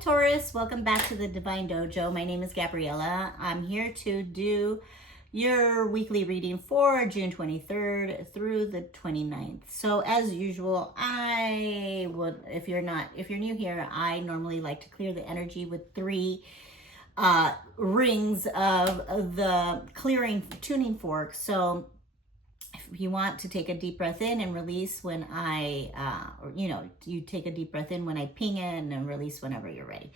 Taurus, welcome back to the Divine Dojo. My name is Gabriela. I'm here to do your weekly reading for June 23rd through the 29th. So as usual, I would, if you're new here, I normally like to clear the energy with 3 rings of the clearing tuning fork. So if you want to take a deep breath in and release when you take a deep breath in when I ping it and then release whenever you're ready.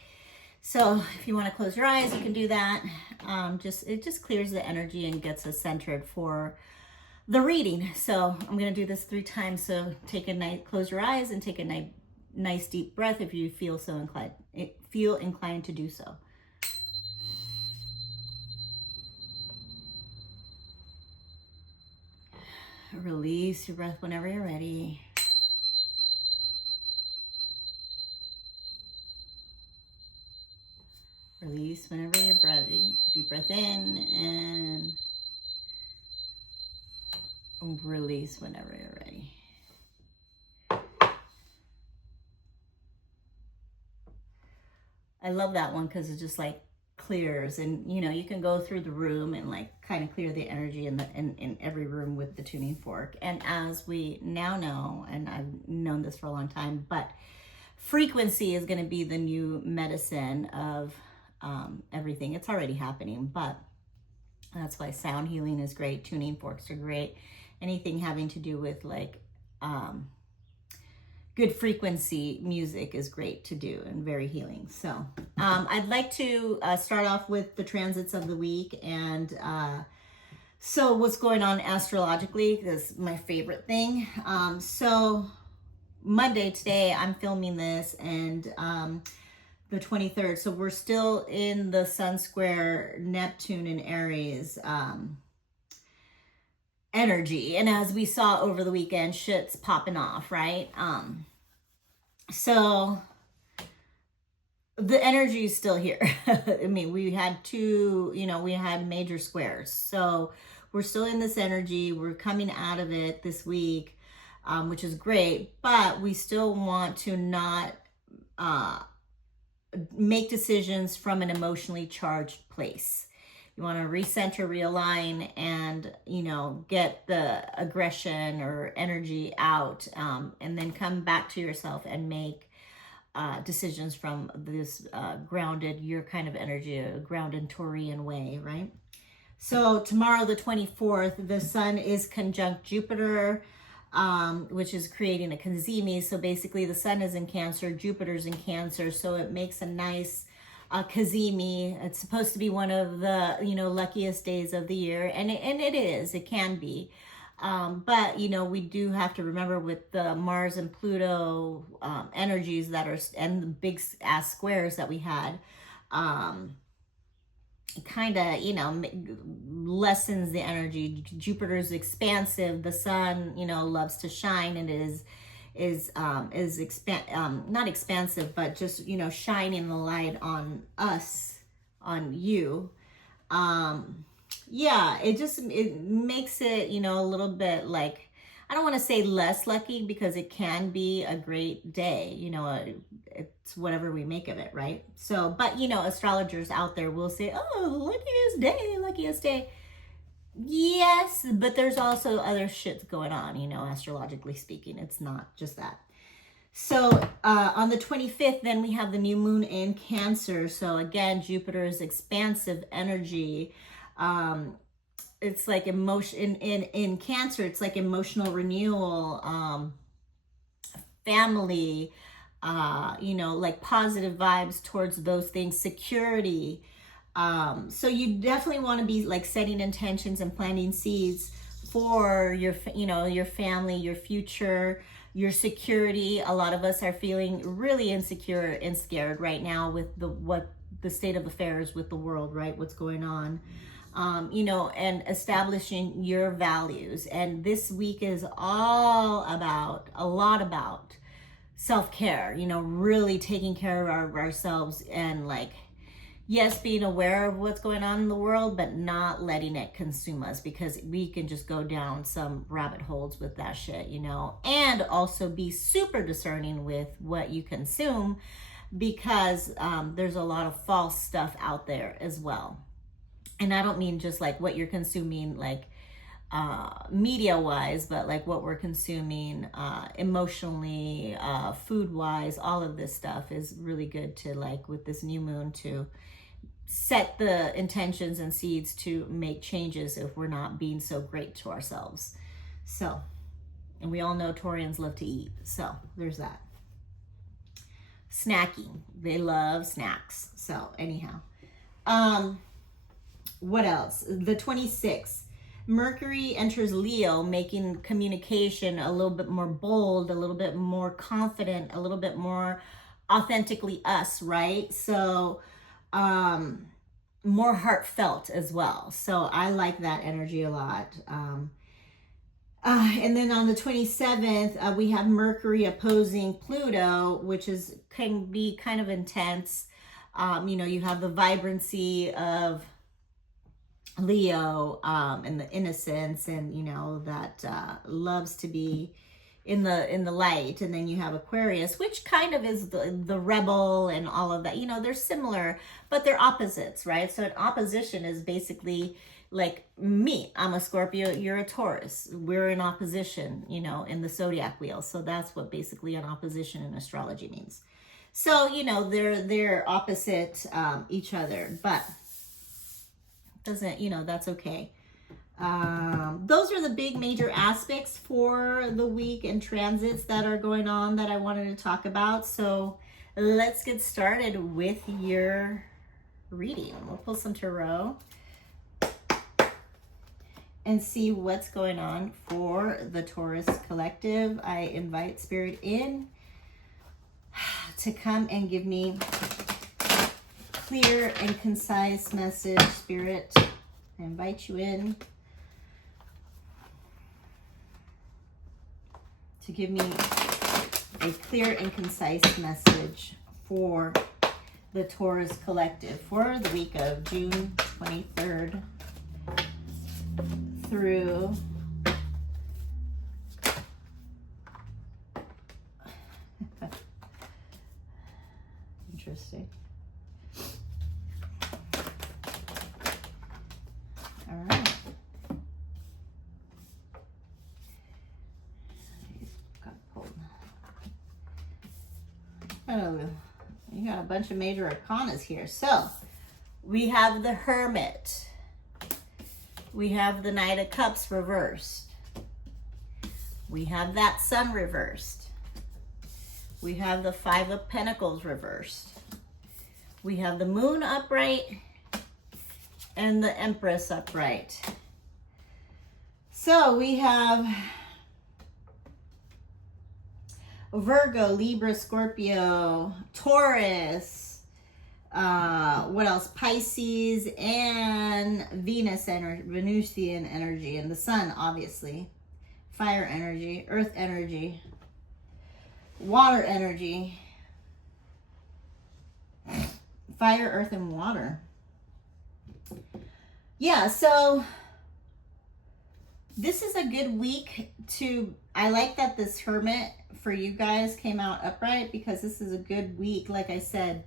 So if you want to close your eyes, you can do that. It just clears the energy and gets us centered for the reading. So I'm going to do this 3 times. So close your eyes and take a nice deep breath if you feel inclined to do so. Release your breath whenever you're ready. Release whenever you're ready. Deep breath in and release whenever you're ready. I love that one because it just like clears, and you can go through the room and like kind of clear the energy in every room with the tuning fork. And as we now know, and I've known this for a long time, but frequency is going to be the new medicine of everything. It's already happening, but that's why sound healing is great. Tuning forks are great. Anything having to do with like good frequency music is great to do and very healing. So I'd like to start off with the transits of the week. And so what's going on astrologically is my favorite thing. So Monday, today, I'm filming this, and the 23rd. So we're still in the Sun square Neptune and Aries energy. And as we saw over the weekend, shit's popping off, right? So the energy is still here. I mean, we had we had major squares. So we're still in this energy. We're coming out of it this week, which is great, but we still want to not make decisions from an emotionally charged place. You want to recenter, realign, and, get the aggression or energy out, and then come back to yourself and make decisions from this grounded, your kind of energy, a grounded Taurian way, right? So tomorrow, the 24th, the sun is conjunct Jupiter, which is creating a cazimi. So basically the sun is in Cancer, Jupiter's in Cancer, so it makes a nice cazimi. It's supposed to be one of the luckiest days of the year, and it can be, but we do have to remember with the Mars and Pluto energies that are, and the big ass squares that we had, kind of lessens the energy. Jupiter's expansive, the sun loves to shine, and not expansive, but just shining the light on us, on you. It makes it a little bit like, I don't want to say less lucky, because it can be a great day. It's whatever we make of it, right? So, but astrologers out there will say, oh, luckiest day. Yes, but there's also other shit going on, astrologically speaking. It's not just that. So on the 25th, then we have the new moon in Cancer. So again, Jupiter's expansive energy. It's like emotion in Cancer. It's like emotional renewal, family, like positive vibes towards those things, security. So you definitely want to be like setting intentions and planting seeds for your family, your future, your security. A lot of us are feeling really insecure and scared right now with the state of affairs with the world, right? What's going on, and establishing your values. And this week is a lot about self-care, really taking care of ourselves, and like, yes, being aware of what's going on in the world, but not letting it consume us, because we can just go down some rabbit holes with that shit, and also be super discerning with what you consume, because there's a lot of false stuff out there as well. And I don't mean just like what you're consuming, like media wise, but like what we're consuming emotionally, food wise. All of this stuff is really good to, like, with this new moon, to set the intentions and seeds to make changes if we're not being so great to ourselves. So, and we all know Taurians love to eat, so there's that. Snacking, they love snacks. So anyhow, what else? The 26th, Mercury enters Leo, making communication a little bit more bold, a little bit more confident, a little bit more authentically us, right? So more heartfelt as well. So I like that energy a lot. And then on the 27th, we have Mercury opposing Pluto, which can be kind of intense. You have the vibrancy of Leo and the innocence, and that loves to be in the light. And then you have Aquarius, which kind of is the rebel and all of that. They're similar, but they're opposites, right? So an opposition is basically like me. I'm a Scorpio, you're a Taurus. We're in opposition, in the zodiac wheel. So that's what basically an opposition in astrology means. So, they're opposite each other, but doesn't, that's okay. Those are the big major aspects for the week and transits that are going on that I wanted to talk about. So let's get started with your reading. We'll pull some tarot and see what's going on for the Taurus collective. I invite Spirit in to come and give me clear and concise message. Spirit, I invite you in to give me a clear and concise message for the Taurus collective for the week of June 23rd through interesting. All right. Got pulled. Oh, you got a bunch of major arcanas here. So we have the Hermit. We have the Knight of Cups reversed. We have that Sun reversed. We have the Five of Pentacles reversed. We have the Moon upright and the Empress upright. So we have Virgo, Libra, Scorpio, Taurus, what else? Pisces and Venus energy, Venusian energy, and the Sun, obviously. Fire energy, earth energy, water energy. Fire, earth, and water. Yeah, so this is a good week I like that this Hermit for you guys came out upright, because this is a good week, like I said,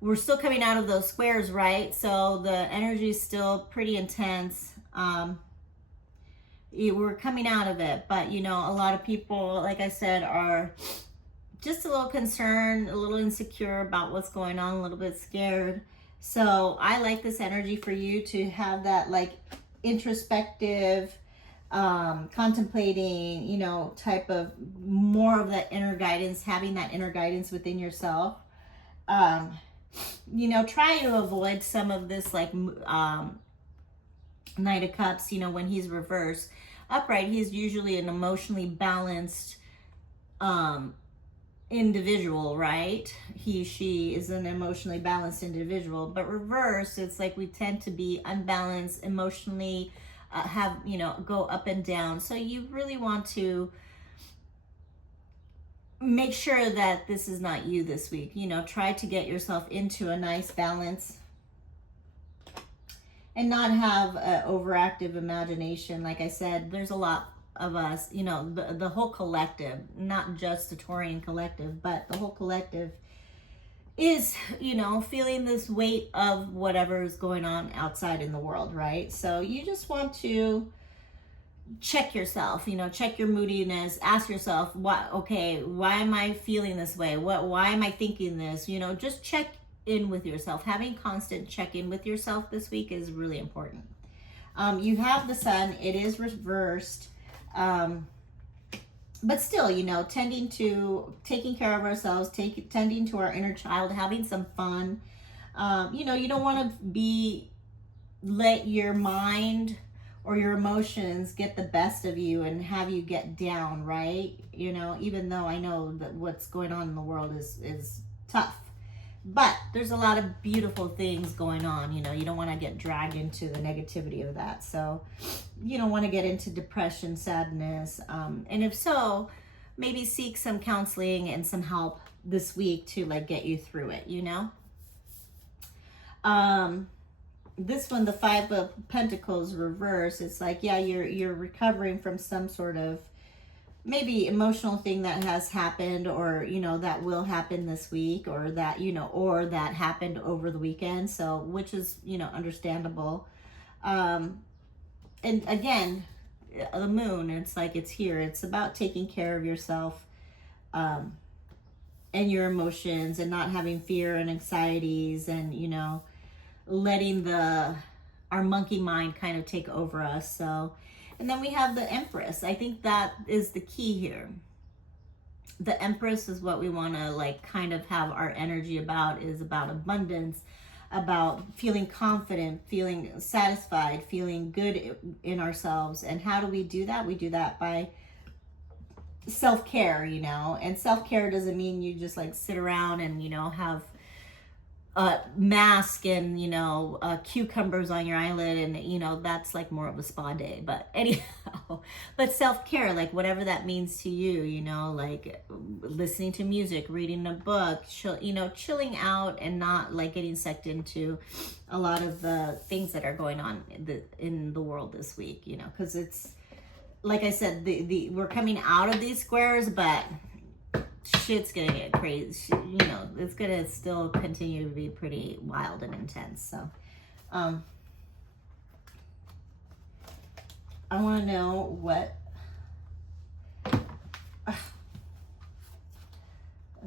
we're still coming out of those squares, right? So the energy is still pretty intense. We're coming out of it, but a lot of people, like I said, are just a little concerned, a little insecure about what's going on, a little bit scared. So I like this energy for you to have that, like, introspective, contemplating, type of more of that inner guidance, having that inner guidance within yourself. Try to avoid some of this, like, Knight of Cups, when he's reversed. Upright, he's usually an emotionally balanced individual, right? She is an emotionally balanced individual. But reverse, it's like we tend to be unbalanced emotionally, go up and down. So you really want to make sure that this is not you this week. Try to get yourself into a nice balance and not have an overactive imagination. Like I said, there's a lot of us, the whole collective, not just the Taurian collective, but the whole collective is, you know, feeling this weight of whatever is going on outside in the world, right? So you just want to check yourself, you know, check your moodiness, ask yourself, why am I feeling this way? Why am I thinking this? You know, just check in with yourself. Having constant check in with yourself this week is really important. You have the sun, it is reversed. But still, you know, taking care of ourselves, tending to our inner child, having some fun. You know, you don't want to let your mind or your emotions get the best of you and have you get down, right? You know, even though I know that what's going on in the world is tough. But there's a lot of beautiful things going on. You know, you don't want to get dragged into the negativity of that. So you don't want to get into depression, sadness. And if so, maybe seek some counseling and some help this week to like get you through it, you know? This one, the Five of Pentacles reverse, it's like, yeah, you're recovering from some sort of maybe emotional thing that has happened, or, you know, that will happen this week, or that, you know, or that happened over the weekend. So, which is, you know, understandable. And again, the moon, it's like, it's here. It's about taking care of yourself, and your emotions, and not having fear and anxieties, and, you know, letting our monkey mind kind of take over us. So, and then we have the Empress. I think that is the key here. The Empress is what we want to like kind of have our energy about, is about abundance, about feeling confident, feeling satisfied, feeling good in ourselves. And how do we do that? We do that by self-care, you know. And self-care doesn't mean you just like sit around and, you know, have a mask and, you know, cucumbers on your eyelid, and, you know, that's like more of a spa day. But anyhow, but self-care, like whatever that means to you, you know, like listening to music, reading a book, you know, chilling out, and not like getting sucked into a lot of the things that are going on in the world this week, you know, because it's, like I said, we're coming out of these squares, but shit's gonna get crazy. You know, it's gonna still continue to be pretty wild and intense. So, I want to know what.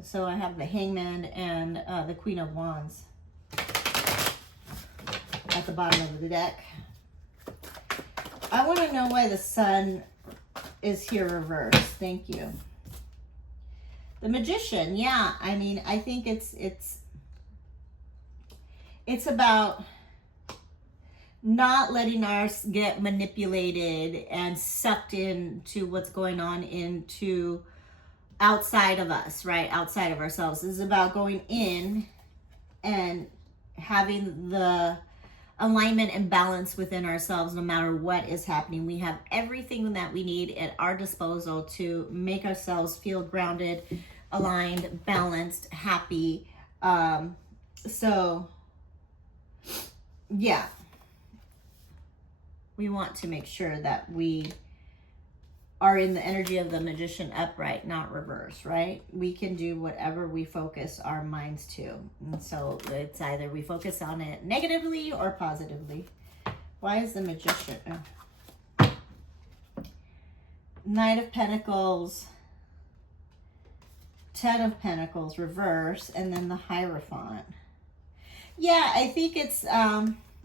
So I have the Hangman and the Queen of Wands at the bottom of the deck. I want to know why the Sun is here reversed. Thank you. The Magician, yeah. I mean, I think it's about not letting us get manipulated and sucked into what's going on into outside of us, right? Outside of ourselves. This is about going in and having the alignment and balance within ourselves. No matter what is happening, we have everything that we need at our disposal to make ourselves feel grounded, aligned, balanced, happy. So yeah, we want to make sure that we are in the energy of the Magician upright, not reverse, right? We can do whatever we focus our minds to. And so it's either we focus on it negatively or positively. Why is the Magician? Oh. Knight of Pentacles, Ten of Pentacles, reverse, and then the Hierophant. Yeah, I think it's,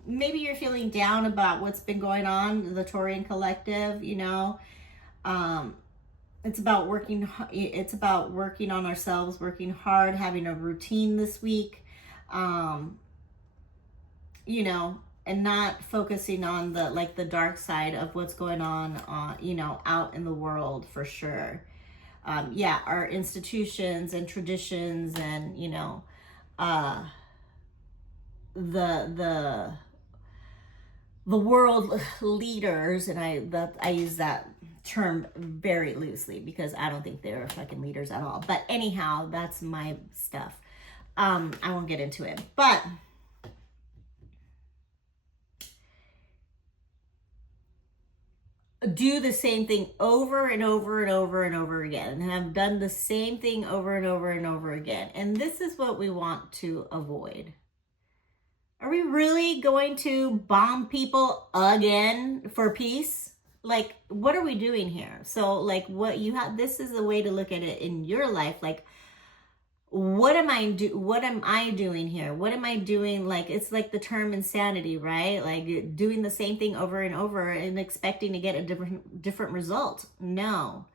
maybe you're feeling down about what's been going on, the Taurian collective, you know. It's about working on ourselves, working hard, having a routine this week, you know, and not focusing on the dark side of what's going on, you know, out in the world, for sure. Yeah, our institutions and traditions, and, you know, the world leaders, and I use that term very loosely because I don't think they're fucking leaders at all. But anyhow, that's my stuff. I won't get into it. But do the same thing over and over and over and over again, and have done the same thing over and over and over again. And this is what we want to avoid. Are we really going to bomb people again for peace? Like, what are we doing here? So like what you have, this is the way to look at it in your life. Like, what am I doing here? What am I doing? Like, it's like the term insanity, right? Like doing the same thing over and over and expecting to get a different result. No,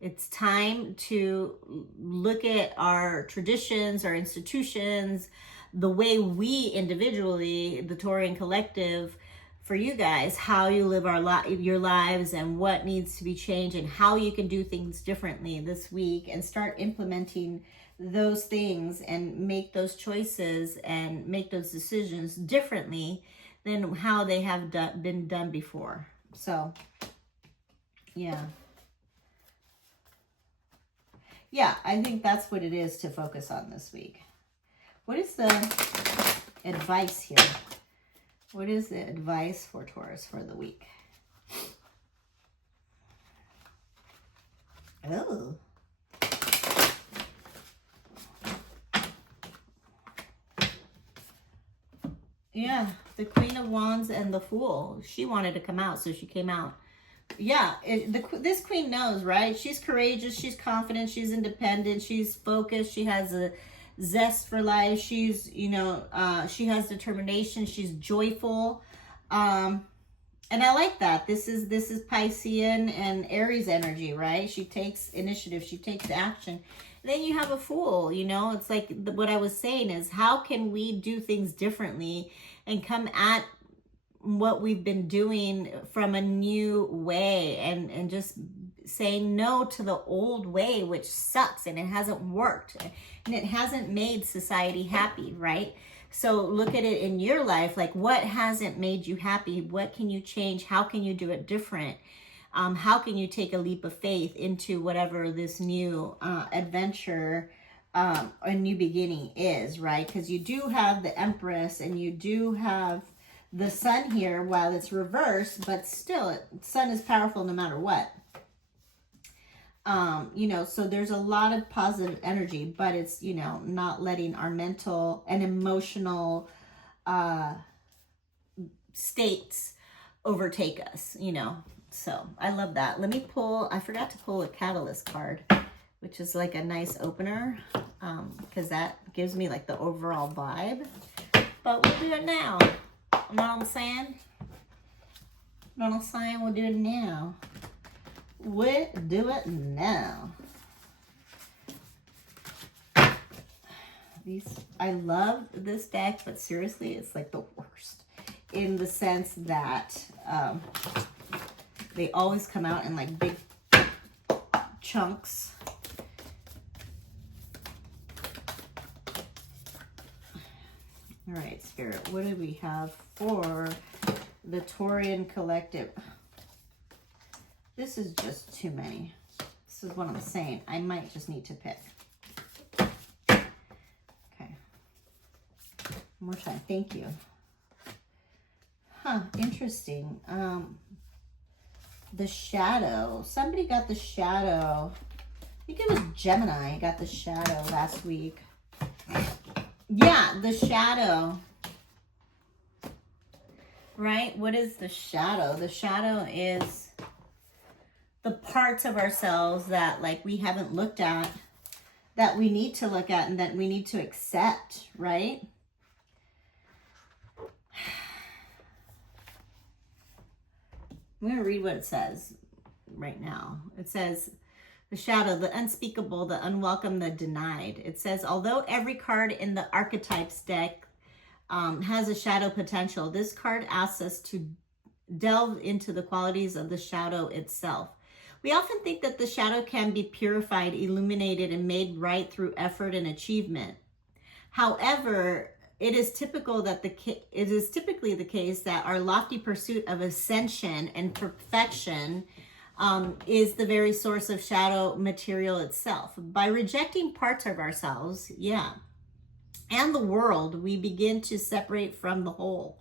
it's time to look at our traditions, our institutions, the way we individually, the Taurian collective, for you guys, how you live your lives and what needs to be changed and how you can do things differently this week, and start implementing those things and make those choices and make those decisions differently than how they have been done before. So, yeah. Yeah, I think that's what it is to focus on this week. What is the advice here? What is the advice for Taurus for the week? Oh. Yeah, the Queen of Wands and the Fool. She wanted to come out, so she came out. Yeah, this queen knows, right? She's courageous, she's confident, she's independent, she's focused, she has a zest for life. She's, she has determination, she's joyful. And I like that. This is Piscean and Aries energy, right? She takes initiative, she takes action. Then you have a Fool, it's like what I was saying is, how can we do things differently and come at what we've been doing from a new way, and just saying no to the old way, which sucks and it hasn't worked and it hasn't made society happy, right? So look at it in your life, like what hasn't made you happy? What can you change? How can you do it different? How can you take a leap of faith into whatever this new adventure, a new beginning is, right? Because you do have the Empress and you do have the Sun here while it's reversed, but still, Sun is powerful no matter what. So there's a lot of positive energy, but it's, not letting our mental and emotional states overtake us, So I love that. Let me I forgot to pull a Catalyst card, which is like a nice opener, because that gives me like the overall vibe. But we'll do it now. You know what I'm saying? We'll do it now. We'll do it now. I love this deck, but seriously, it's like the worst. In the sense that they always come out in like big chunks. All right, Spirit, what do we have for the Taurian collective? This is just too many. This is what I'm saying. I might just need to pick. Okay. One more time. Thank you. Huh, interesting. The shadow. Somebody got the shadow. I think it was Gemini got the shadow last week. Yeah, the shadow. Right? What is the shadow? The shadow is the parts of ourselves that like we haven't looked at, that we need to look at and that we need to accept, right? I'm going to read what it says right now. It says, the shadow, the unspeakable, the unwelcome, the denied. It says, although every card in the archetypes deck has a shadow potential, this card asks us to delve into the qualities of the shadow itself. We often think that the shadow can be purified, illuminated, and made right through effort and achievement. However, it is typically the case that our lofty pursuit of ascension and perfection is the very source of shadow material itself. By rejecting parts of ourselves, and the world, we begin to separate from the whole.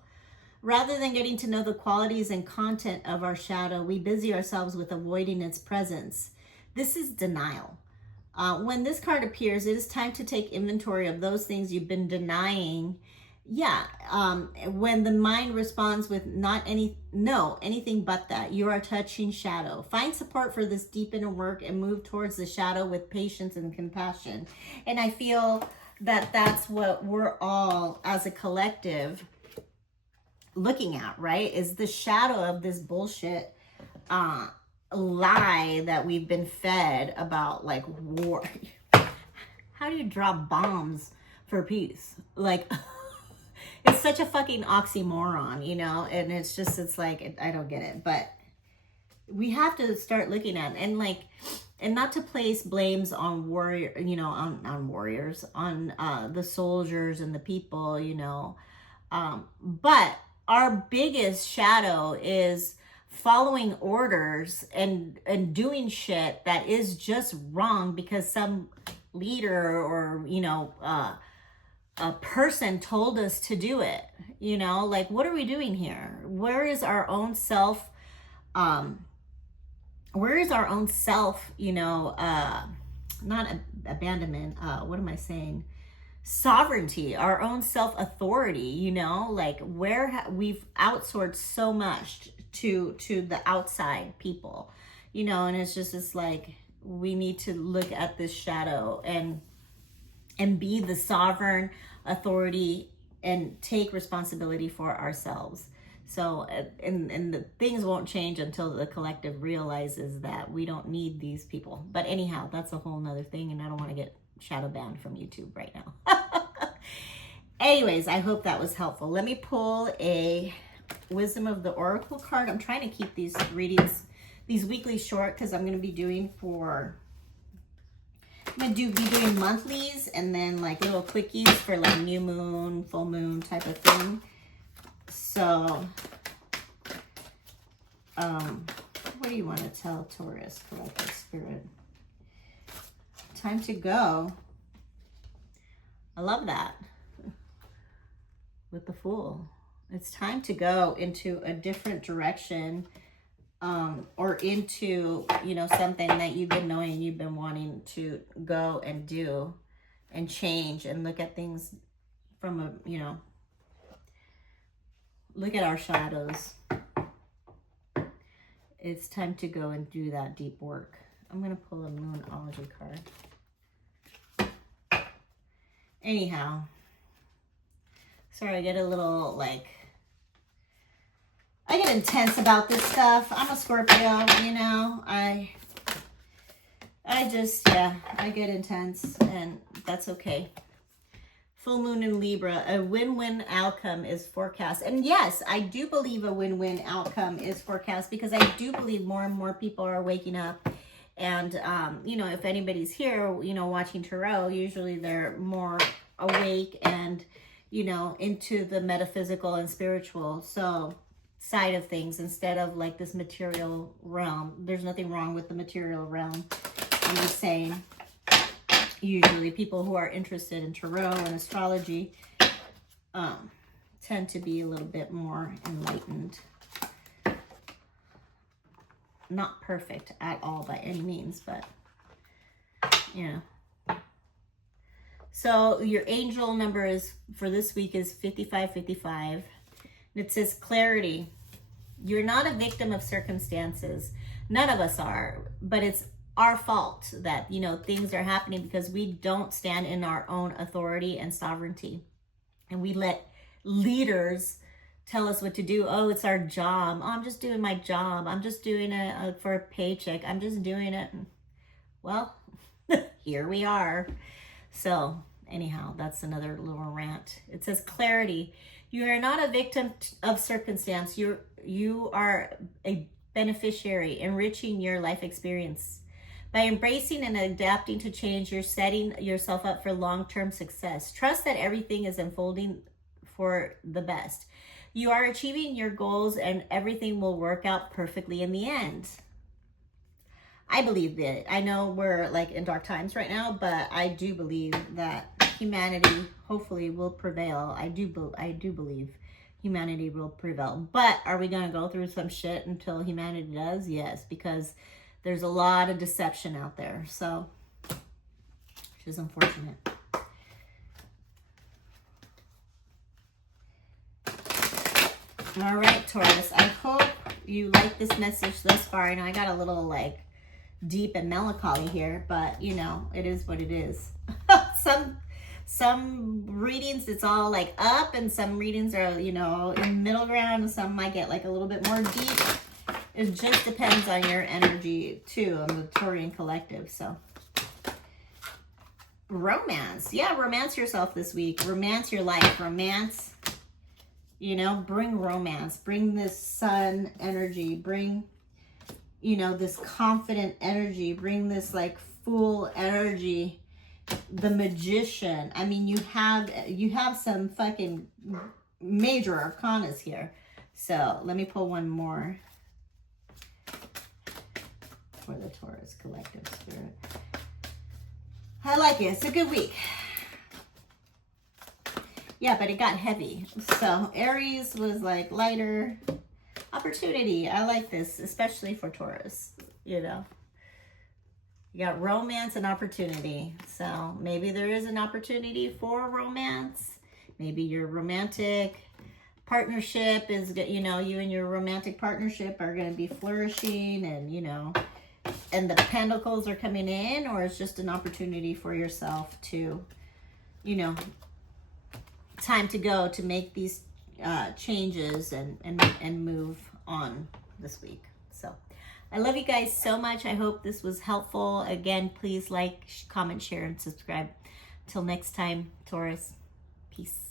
Rather than getting to know the qualities and content of our shadow, we busy ourselves with avoiding its presence. This is denial. When this card appears, it is time to take inventory of those things you've been denying. Yeah, when the mind responds with anything but that, you are touching shadow. Find support for this deep inner work and move towards the shadow with patience and compassion. And I feel that that's what we're all, as a collective, looking at, right? Is the shadow of this bullshit lie that we've been fed about, like, war. How do you drop bombs for peace? Like, it's such a fucking oxymoron, you know? And it's like, I don't get it. But we have to start looking at it, and not to place blames on on warriors, on the soldiers and the people, you know. But our biggest shadow is following orders and doing shit that is just wrong because some leader or, a person told us to do it, you know. Like, what are we doing here? Where is our own self, not abandonment, what am I saying? Sovereignty, our own self-authority, you know, like where we've outsourced so much to the outside people, you know. And it's like, we need to look at this shadow and be the sovereign authority and take responsibility for ourselves. So, and the things won't change until the collective realizes that we don't need these people. But anyhow, that's a whole nother thing, and I don't want to get shadow banned from YouTube right now. Anyways, I hope that was helpful. Let me pull a Wisdom of the Oracle card. I'm trying to keep these readings, these weekly short, because I'm going to be doing be doing monthlies and then like little quickies for like new moon, full moon type of thing. So, what do you want to tell Taurus, collective spirit? Time to go. I love that. With the Fool. It's time to go into a different direction, or into, something that you've been knowing you've been wanting to go and do and change and look at things from look at our shadows. It's time to go and do that deep work. I'm going to pull a Moonology card. Anyhow, sorry, I get a little I get intense about this stuff. I'm a Scorpio, I get intense, and that's okay. Full moon in Libra, a win-win outcome is forecast. And yes, I do believe a win-win outcome is forecast, because I do believe more and more people are waking up. And, if anybody's here, watching tarot, usually they're more awake and, into the metaphysical and spiritual side of things, instead of like this material realm. There's nothing wrong with the material realm. I'm just saying, usually people who are interested in tarot and astrology tend to be a little bit more enlightened. Not perfect at all by any means, but So your angel number for this week is 5555. And it says clarity. You're not a victim of circumstances. None of us are, but it's our fault that, things are happening because we don't stand in our own authority and sovereignty. And we let leaders tell us what to do. Oh, it's our job. Oh, I'm just doing my job. I'm just doing it for a paycheck. I'm just doing it. Well, here we are. So anyhow, that's another little rant. It says clarity. You are not a victim of circumstance. You are a beneficiary, enriching your life experience. By embracing and adapting to change, you're setting yourself up for long-term success. Trust that everything is unfolding for the best. You are achieving your goals, and everything will work out perfectly in the end. I believe that. I know we're in dark times right now, but I do believe that humanity hopefully will prevail. I do believe, humanity will prevail. But are we going to go through some shit until humanity does? Yes, because there's a lot of deception out there. So, which is unfortunate. All right, Taurus, I hope you like this message thus far. I know I got a little like deep and melancholy here, but you know, it is what it is. Some readings it's all like up, and some readings are, you know, in middle ground, and some might get like a little bit more deep. It just depends on your energy too, on the Taurian collective. So romance. Yeah, romance yourself this week. Romance your life. Romance, you know, bring romance. Bring this sun energy. Bring, you know, this confident energy. Bring this like fool energy. The Magician. I mean, you have some fucking major arcanas here. So let me pull one more for the Taurus collective spirit. I like it. It's a good week. Yeah, but it got heavy. So Aries was like lighter. Opportunity. I like this, especially for Taurus, you know. You got romance and opportunity. So maybe there is an opportunity for romance. Maybe your romantic partnership is, you know, you and your romantic partnership are going to be flourishing, and, you know, and the pentacles are coming in, or it's just an opportunity for yourself to, you know, time to go to make these changes and move on this week. So I love you guys so much. I hope this was helpful. Again, please like, comment, share, and subscribe. Till next time, Taurus, peace.